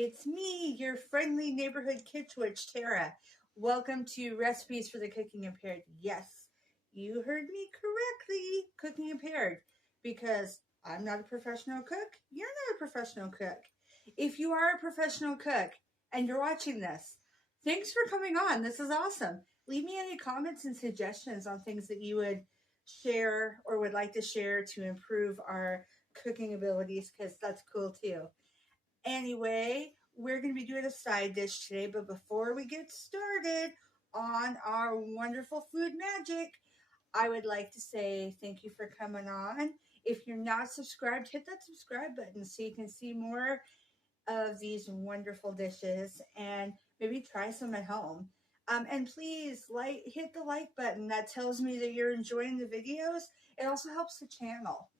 It's me, your friendly neighborhood kitchen witch, Tara. Welcome to Recipes for the Cooking Impaired. Yes, you heard me correctly, Cooking Impaired, because I'm not a professional cook. You're not a professional cook. If you are a professional cook and you're watching this, thanks for coming on. This is awesome. Leave me any comments and suggestions on things that you would share or would like to share to improve our cooking abilities, because that's cool too. Anyway, we're going to be doing a side dish today, but before we get started on our wonderful food magic, I would like to say thank you for coming on. If you're not subscribed, hit that subscribe button so you can see more of these wonderful dishes and maybe try some at home. And please hit the like button. That tells me that you're enjoying the videos. It also helps the channel.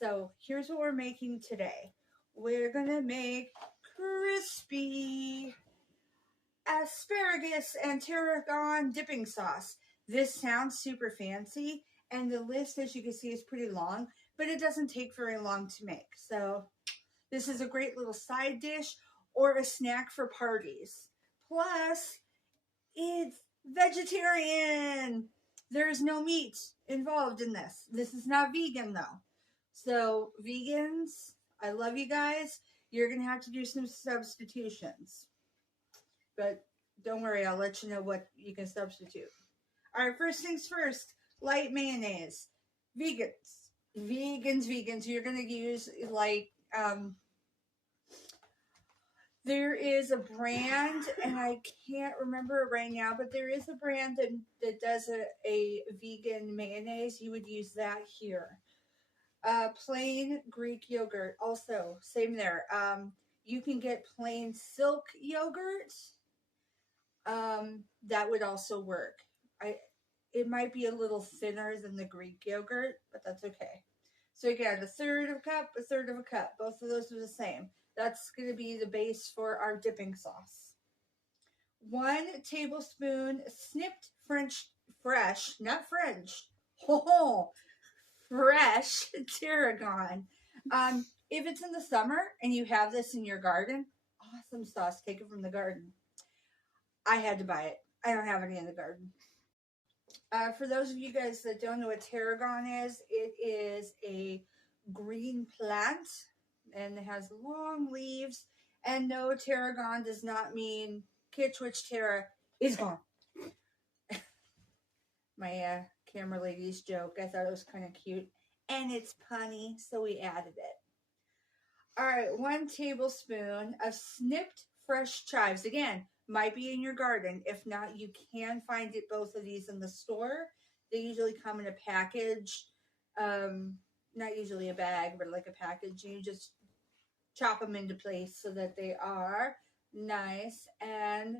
So here's what we're making today. We're gonna make crispy asparagus and tarragon dipping sauce. This sounds super fancy, and the list, as you can see, is pretty long, but it doesn't take very long to make. So this is a great little side dish or a snack for parties. Plus, it's vegetarian. There's no meat involved in this. This is not vegan though. So vegans, I love you guys. You're going to have to do some substitutions. But don't worry, I'll let you know what you can substitute. All right, first things first, light mayonnaise. Vegans. You're going to use like, there is a brand, and I can't remember it right now, but there is a brand that does a vegan mayonnaise. You would use that here. Plain Greek yogurt, also same there. You can get plain silk yogurt. That would also work. It might be a little thinner than the Greek yogurt, but that's okay. So again, a third of a cup, a third of a cup. Both of those are the same. That's going to be the base for our dipping sauce. 1 tablespoon snipped fresh tarragon. If it's in the summer and you have this in your garden, awesome sauce. Take it from the garden. I had to buy it. I don't have any in the garden. For those of you guys that don't know what tarragon is, it is a green plant and it has long leaves. And no, tarragon does not mean Kitch Witch Tara is gone. My camera lady's joke. I thought it was kind of cute. And it's punny, so we added it. All right, 1 tablespoon of snipped fresh chives. Again, might be in your garden. If not, you can find both of these in the store. They usually come in a package. Not usually a bag, but like a package. You just chop them into place so that they are nice, and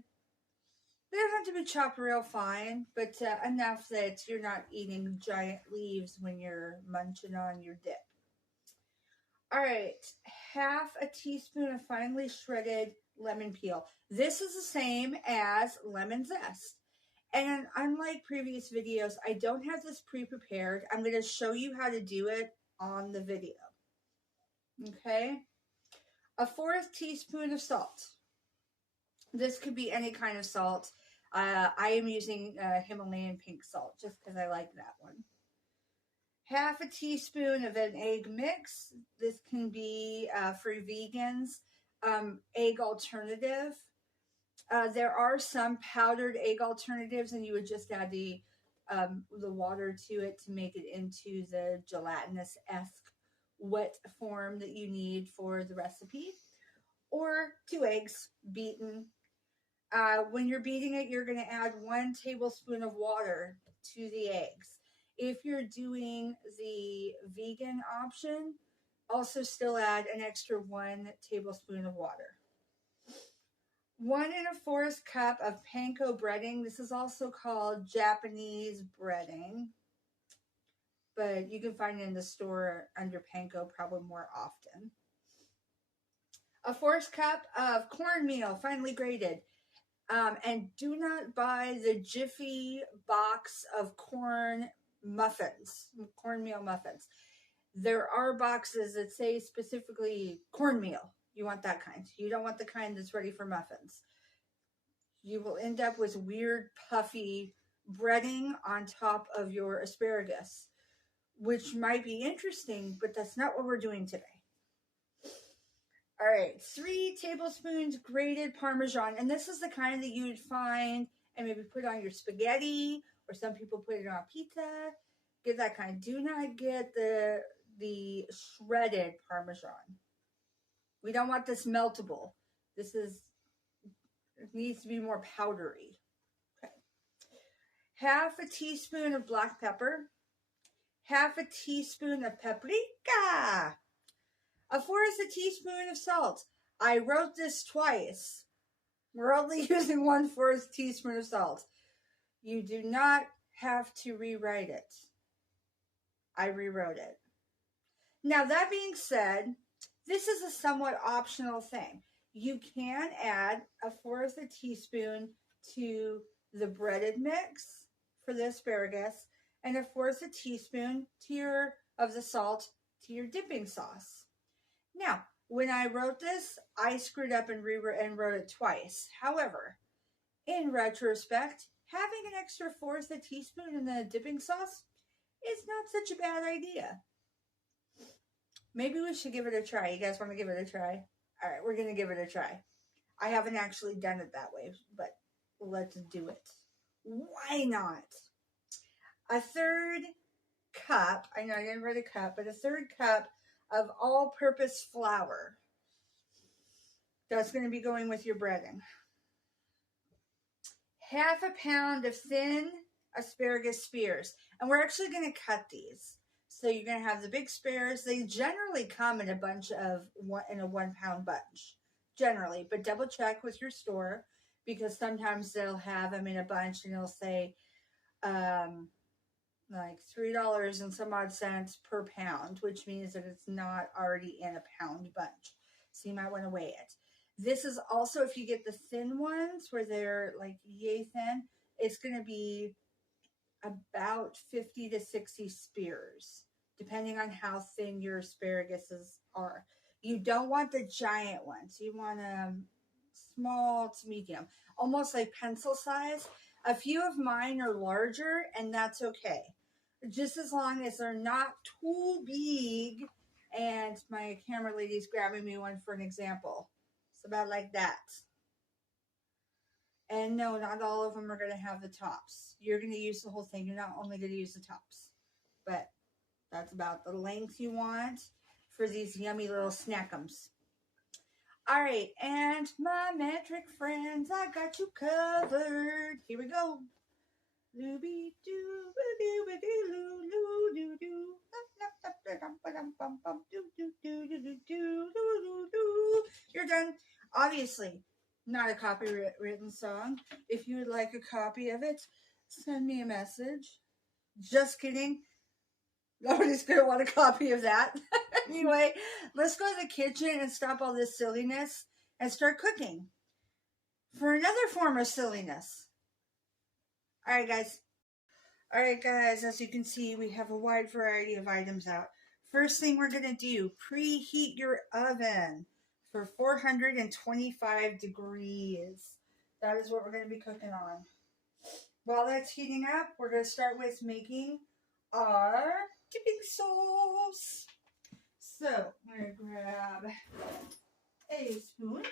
they don't have to be chopped real fine, but enough that you're not eating giant leaves when you're munching on your dip. All right, half a teaspoon of finely shredded lemon peel. This is the same as lemon zest. And unlike previous videos, I don't have this pre-prepared. I'm going to show you how to do it on the video. Okay? 1/4 teaspoon of salt. This could be any kind of salt. I am using Himalayan pink salt just because I like that one. 1/2 teaspoon of an egg mix. This can be for vegans, egg alternative. There are some powdered egg alternatives, and you would just add the water to it to make it into the gelatinous-esque wet form that you need for the recipe. Or 2 eggs beaten. When you're beating it, you're going to add 1 tablespoon of water to the eggs. If you're doing the vegan option, also still add an extra 1 tablespoon of water. 1 1/4 cup of panko breading. This is also called Japanese breading, but you can find it in the store under panko probably more often. 1/4 cup of cornmeal, finely grated. And do not buy the Jiffy box of cornmeal muffins. There are boxes that say specifically cornmeal. You want that kind. You don't want the kind that's ready for muffins. You will end up with weird, puffy breading on top of your asparagus, which might be interesting, but that's not what we're doing today. All right, 3 tablespoons grated Parmesan. And this is the kind that you would find and maybe put on your spaghetti, or some people put it on pizza. Get that kind. Do not get the shredded Parmesan. We don't want this meltable. It needs to be more powdery. Okay. Half a teaspoon of black pepper. Half a teaspoon of paprika. 1/4 teaspoon of salt. I wrote this twice. We're only using 1/4 teaspoon of salt. You do not have to rewrite it. I rewrote it. Now, that being said, this is a somewhat optional thing. You can add 1/4 teaspoon to the breaded mix for the asparagus, and 1/4 teaspoon of the salt to your dipping sauce. Now, when I wrote this, I screwed up and wrote it twice. However, in retrospect, having an extra 1/4 teaspoon in the dipping sauce is not such a bad idea. Maybe we should give it a try. You guys want to give it a try? All right, we're going to give it a try. I haven't actually done it that way, but let's do it. Why not? 1/3 cup, I know I didn't write a cup, but 1/3 cup of all-purpose flour. That's going to be going with your breading. 1/2 pound of thin asparagus spears. And we're actually going to cut these. So you're going to have the big spears. They generally come in a bunch in a 1 pound bunch. Generally. But double check with your store, because sometimes they'll have them in a bunch and it'll say like $3 and some odd cents per pound, which means that it's not already in a pound bunch. So you might want to weigh it. This is also, if you get the thin ones where they're like yay thin, it's going to be about 50 to 60 spears, depending on how thin your asparaguses are. You don't want the giant ones. You want small to medium, almost like pencil size. A few of mine are larger, and that's okay. Just as long as they're not too big. And my camera lady's grabbing me one for an example. It's about like that. And no, not all of them are going to have the tops. You're going to use the whole thing. You're not only going to use the tops. But that's about the length you want for these yummy little snackums. All right, and my metric friends, I got you covered. Here we go. You're done. Obviously, not a copywritten song. If you would like a copy of it, send me a message. Just kidding. Nobody's going to want a copy of that. Anyway, let's go to the kitchen and stop all this silliness and start cooking for another form of silliness. All right, guys, as you can see, we have a wide variety of items out. First thing we're going to do, preheat your oven for 425 degrees. That is what we're going to be cooking on. While that's heating up, we're going to start with making our dipping sauce. So, I'm going to grab a spoon,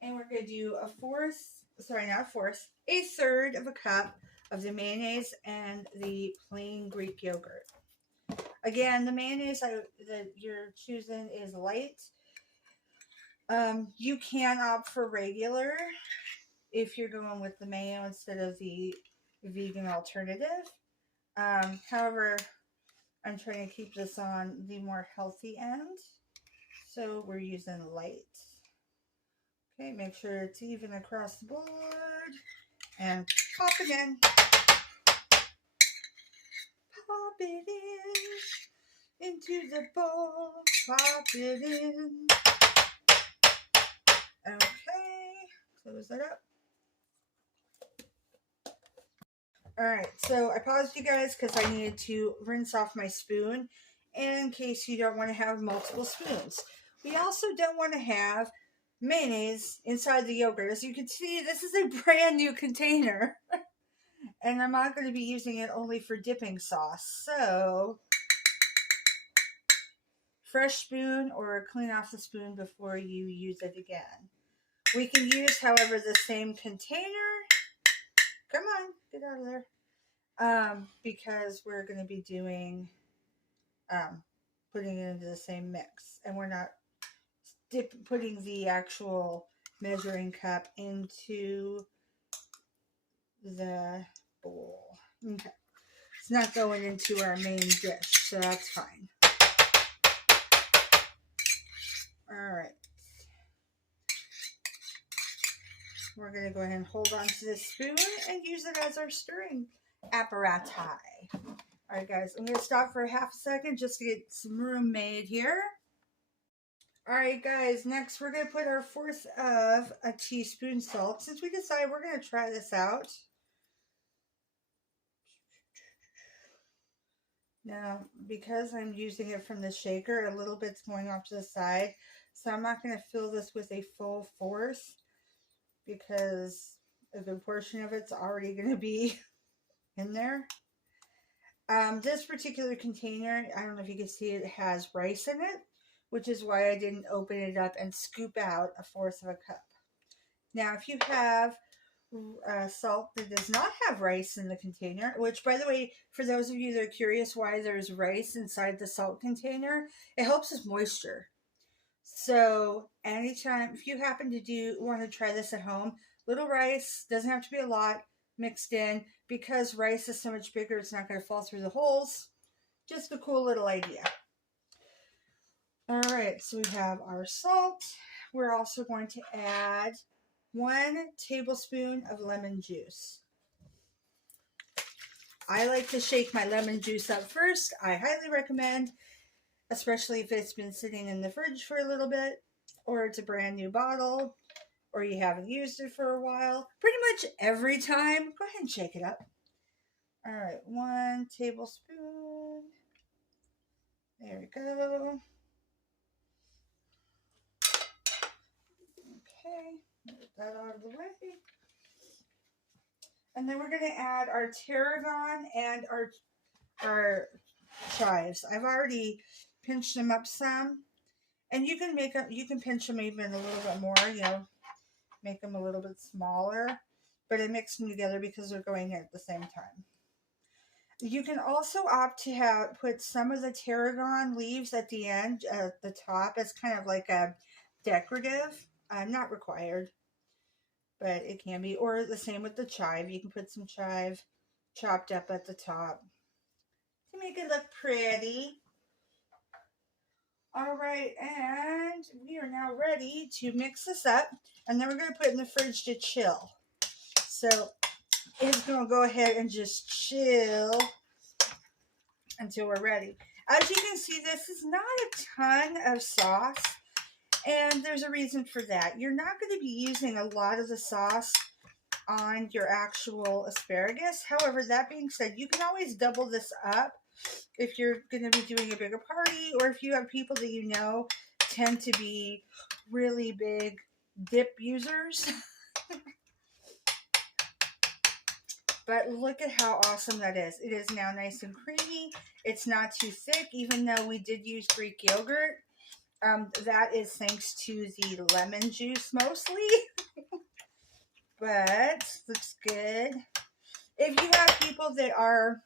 and we're going to do a 1/3 of a cup of the mayonnaise and the plain Greek yogurt. Again, the mayonnaise that you're choosing is light. You can opt for regular if you're going with the mayo instead of the vegan alternative. However, I'm trying to keep this on the more healthy end, so we're using light. Okay, make sure it's even across the board, and pop it in. Pop it in into the bowl. Pop it in. Okay, close that up. Alright, so I paused you guys because I needed to rinse off my spoon in case you don't want to have multiple spoons. We also don't want to have mayonnaise inside the yogurt. As you can see, this is a brand new container. And I'm not going to be using it only for dipping sauce. So, fresh spoon or clean off the spoon before you use it again. We can use, however, the same container. Come on, get out of there. Because we're going to be doing, putting it into the same mix. And we're not putting the actual measuring cup into the bowl. Okay. It's not going into our main dish, so that's fine. All right. We're going to go ahead and hold on to this spoon and use it as our stirring apparatus. All right, guys, I'm going to stop for a half a second just to get some room made here. All right, guys, next we're going to put our 1/4 of a teaspoon salt. Since we decided we're going to try this out. Now, because I'm using it from the shaker, a little bit's going off to the side. So I'm not going to fill this with a full 1/4 because a good portion of it's already going to be in there. This particular container, I don't know if you can see it, has rice in it, which is why I didn't open it up and scoop out a 1/4 of a cup. Now, if you have salt that does not have rice in the container, which, by the way, for those of you that are curious why there's rice inside the salt container, it helps with moisture. So anytime, if you happen to want to try this at home, little rice, doesn't have to be a lot, mixed in, because rice is so much bigger, it's not going to fall through the holes. Just a cool little idea. All right, so we have our salt. We're also going to add 1 tablespoon of lemon juice. I like to shake my lemon juice up first. I highly recommend, especially if it's been sitting in the fridge for a little bit, or it's a brand new bottle, or you haven't used it for a while. Pretty much every time, go ahead and shake it up. All right, 1 tablespoon. There we go. Okay, get that out of the way. And then we're going to add our tarragon and our chives. I've already pinched them up some, and you can pinch them even a little bit more, you know, make them a little bit smaller, but I mixed them together because they're going in at the same time. You can also opt to put some of the tarragon leaves at the end, at the top, as kind of like a decorative. Not required, but it can be. Or the same with the chive. You can put some chive chopped up at the top to make it look pretty. All right, and we are now ready to mix this up, and then we're going to put it in the fridge to chill. So it's going to go ahead and just chill until we're ready. As you can see, this is not a ton of sauce, and there's a reason for that. You're not going to be using a lot of the sauce on your actual asparagus. However, that being said, you can always double this up if you're going to be doing a bigger party, or if you have people that you know tend to be really big dip users. But look at how awesome that is. It is now nice and creamy. It's not too thick, even though we did use Greek yogurt. That is thanks to the lemon juice mostly. But looks good. If you have people that are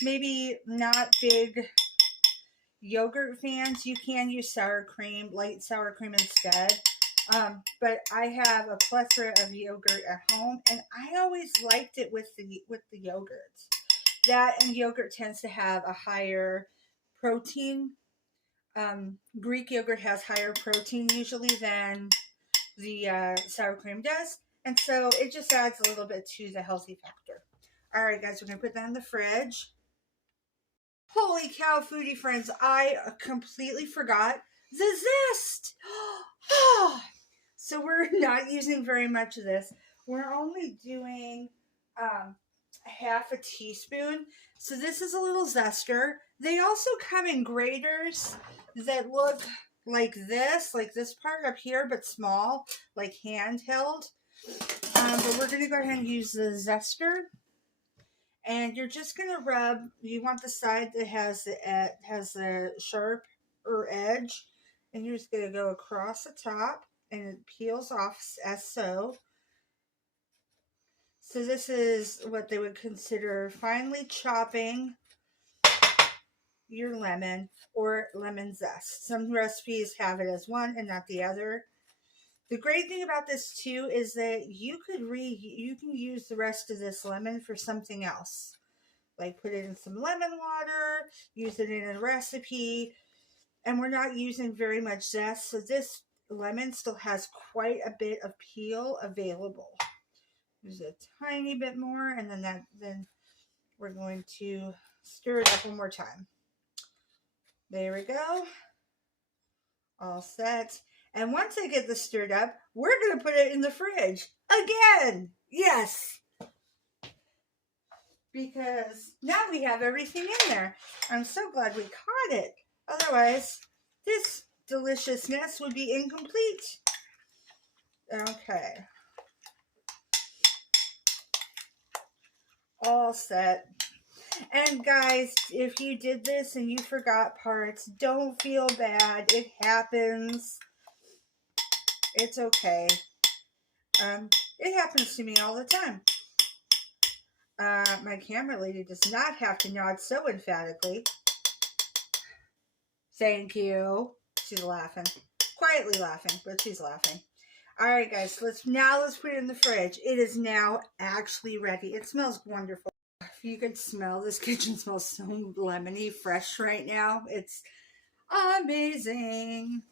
maybe not big yogurt fans, you can use sour cream, light sour cream instead. But I have a plethora of yogurt at home, and I always liked it with the yogurt. That and yogurt tends to have a higher protein. Greek yogurt has higher protein usually than the sour cream does, and so it just adds a little bit to the healthy factor. All right, guys, we're gonna put that in the fridge. Holy cow, foodie friends, I completely forgot the zest. So we're not using very much of this. We're only doing 1/2 teaspoon. So this is a little zester. They also come in graters that look like this part up here, but small, like handheld. But we're going to go ahead and use the zester. And you're just going to rub, you want the side that has the sharp or edge. And you're just going to go across the top and it peels off as so. So this is what they would consider finely chopping your lemon or lemon zest. Some recipes have it as one and not the other. The great thing about this too is that you can use the rest of this lemon for something else. Like put it in some lemon water, use it in a recipe, and we're not using very much zest, so this lemon still has quite a bit of peel available. There's a tiny bit more, and then we're going to stir it up one more time. There we go. All set. And once I get this stirred up, we're going to put it in the fridge again. Yes. Because now we have everything in there. I'm so glad we caught it. Otherwise, this deliciousness would be incomplete. Okay. All set. And guys, if you did this and you forgot parts, don't feel bad. It happens. It's okay. It happens to me all the time. My camera lady does not have to nod so emphatically. Thank you. She's laughing. Quietly laughing, but she's laughing. Alright guys, let's put it in the fridge. It is now actually ready. It smells wonderful. If you could smell, this kitchen smells so lemony fresh right now. It's amazing.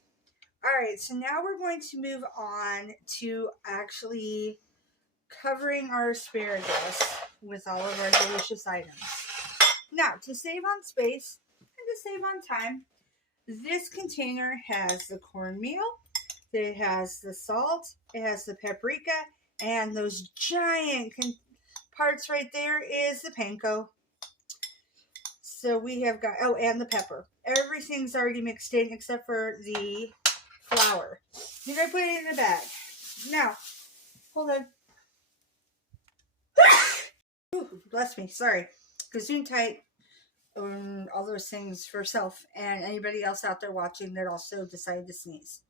Alright, so now we're going to move on to actually covering our asparagus with all of our delicious items. Now, to save on space and to save on time, this container has the cornmeal, it has the salt, it has the paprika, and those giant parts right there is the panko. So we have got, oh, and the pepper. Everything's already mixed in except for the flour. You're going to put it in a bag. Now, hold on. Ooh, bless me, sorry. Gesundheit, all those things for self and anybody else out there watching that also decided to sneeze.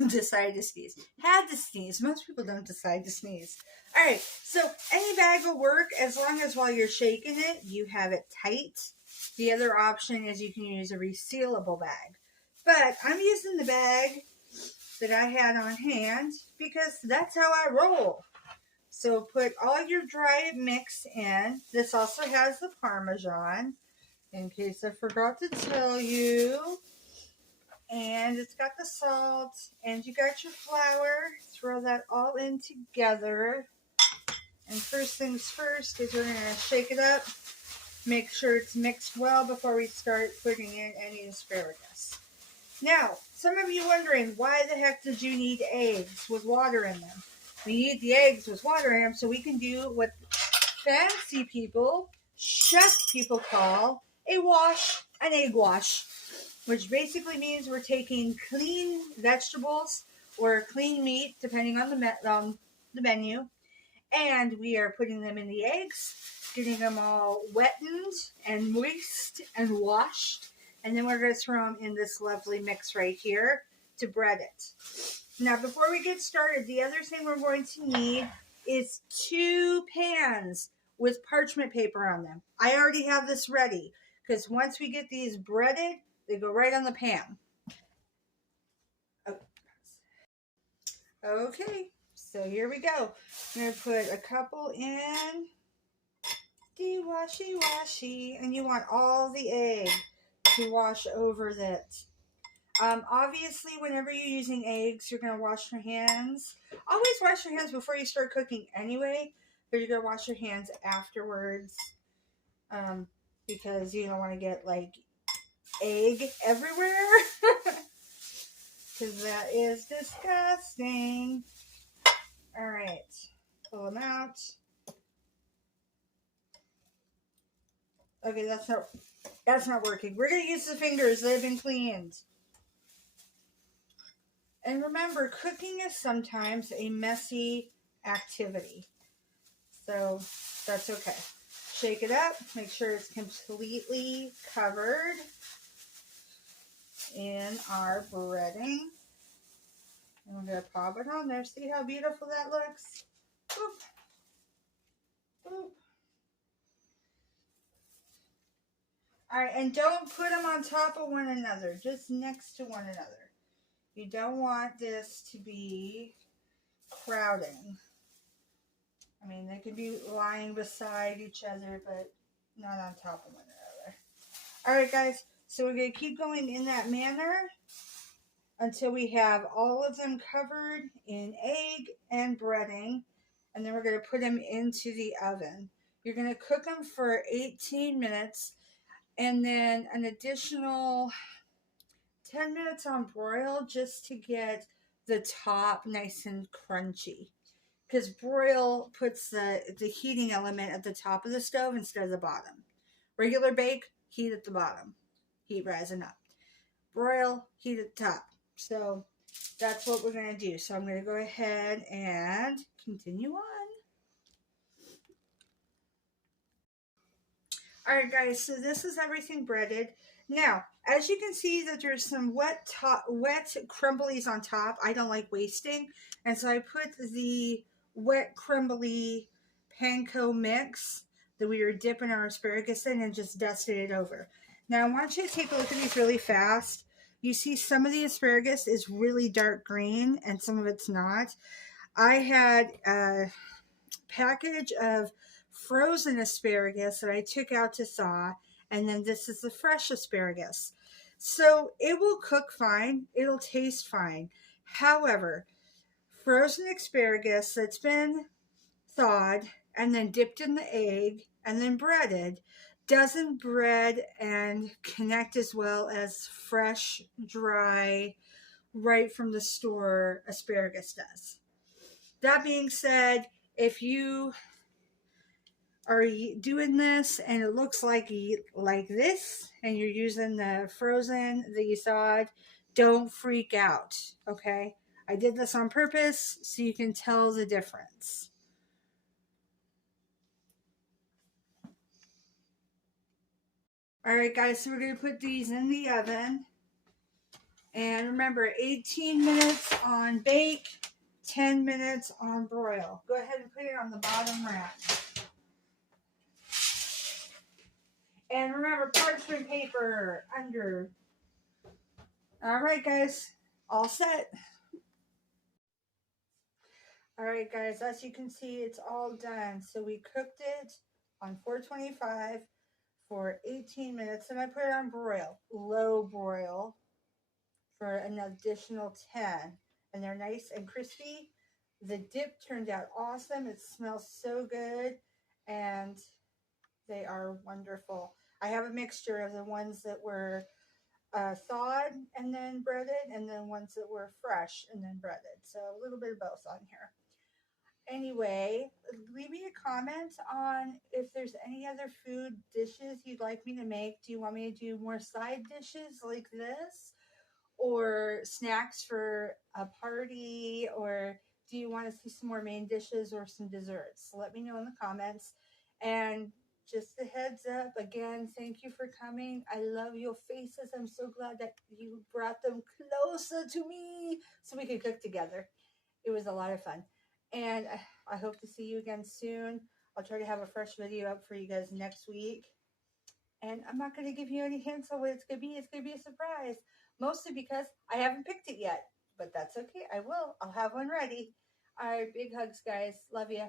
Had to sneeze. Most people don't decide to sneeze. Alright, so any bag will work as long as while you're shaking it, you have it tight. The other option is you can use a resealable bag. But I'm using the bag that I had on hand because that's how I roll. So put all your dry mix in. This also has the Parmesan, in case I forgot to tell you. And it's got the salt, and you got your flour. Throw that all in together. And first things first is we're going to shake it up. Make sure it's mixed well before we start putting in any asparagus. Now, some of you wondering, why the heck did you need eggs with water in them? We need the eggs with water in them so we can do what fancy people, chef people call an egg wash. Which basically means we're taking clean vegetables or clean meat, depending on the menu, and we are putting them in the eggs, getting them all wettened and moist and washed, and then we're going to throw them in this lovely mix right here to bread it. Now, before we get started, the other thing we're going to need is 2 pans with parchment paper on them. I already have this ready, because once we get these breaded, they go right on the pan. Okay, so here we go. I'm going to put a couple in. Washy. And you want all the egg to wash over that. Obviously, whenever you're using eggs, you're going to wash your hands. Always wash your hands before you start cooking anyway. But you're going to wash your hands afterwards. Because you don't want to get, like, egg everywhere. Because that is disgusting. Alright. Pull them out. Okay, that's not working. We're going to use the fingers that have been cleaned. And remember, cooking is sometimes a messy activity. So that's okay. Shake it up. Make sure it's completely covered in our breading. And we're going to pop it on there. See how beautiful that looks? Boop. Boop. All right, and don't put them on top of one another, just next to one another. You don't want this to be crowding. I mean, they could be lying beside each other, but not on top of one another. All right, guys, so we're going to keep going in that manner until we have all of them covered in egg and breading, and then we're going to put them into the oven. You're going to cook them for 18 minutes, and then an additional 10 minutes on broil just to get the top nice and crunchy. Because broil puts the heating element at the top of the stove instead of the bottom. Regular bake, heat at the bottom. Heat rising up. Broil, heat at the top. So that's what we're going to do. So I'm going to go ahead and continue on. Alright guys, so this is everything breaded. Now, as you can see that there's some wet crumblies on top. I don't like wasting. And so I put the wet crumbly panko mix that we were dipping our asparagus in and just dusted it over. Now I want you to take a look at these really fast. You see some of the asparagus is really dark green and some of it's not. I had a package of frozen asparagus that I took out to thaw, and then this is the fresh asparagus. So it will cook fine, it'll taste fine. However, frozen asparagus that's been thawed and then dipped in the egg and then breaded doesn't bread and connect as well as fresh, dry, right from the store asparagus does. That being said, if you are doing this and it looks like this and you're using the frozen that you thawed, don't freak out, okay? I did this on purpose so you can tell the difference. All right, guys, so we're going to put these in the oven. And remember, 18 minutes on bake, 10 minutes on broil. Go ahead and put it on the bottom rack. And remember, parchment paper under. All right, guys, all set. All right, guys, as you can see, it's all done. So we cooked it on 425 for 18 minutes, and I put it on broil, low broil, for an additional 10. And they're nice and crispy. The dip turned out awesome. It smells so good, and they are wonderful. I have a mixture of the ones that were thawed and then breaded, and then ones that were fresh and then breaded. So a little bit of both on here. Anyway, leave me a comment on if there's any other food dishes you'd like me to make. Do you want me to do more side dishes like this? Or snacks for a party? Or do you want to see some more main dishes or some desserts? Let me know in the comments. And just a heads up, again, thank you for coming. I love your faces. I'm so glad that you brought them closer to me so we could cook together. It was a lot of fun. And I hope to see you again soon. I'll try to have a fresh video up for you guys next week. And I'm not going to give you any hints on what it's going to be. It's going to be a surprise. Mostly because I haven't picked it yet. But that's okay. I will. I'll have one ready. All right. Big hugs, guys. Love you.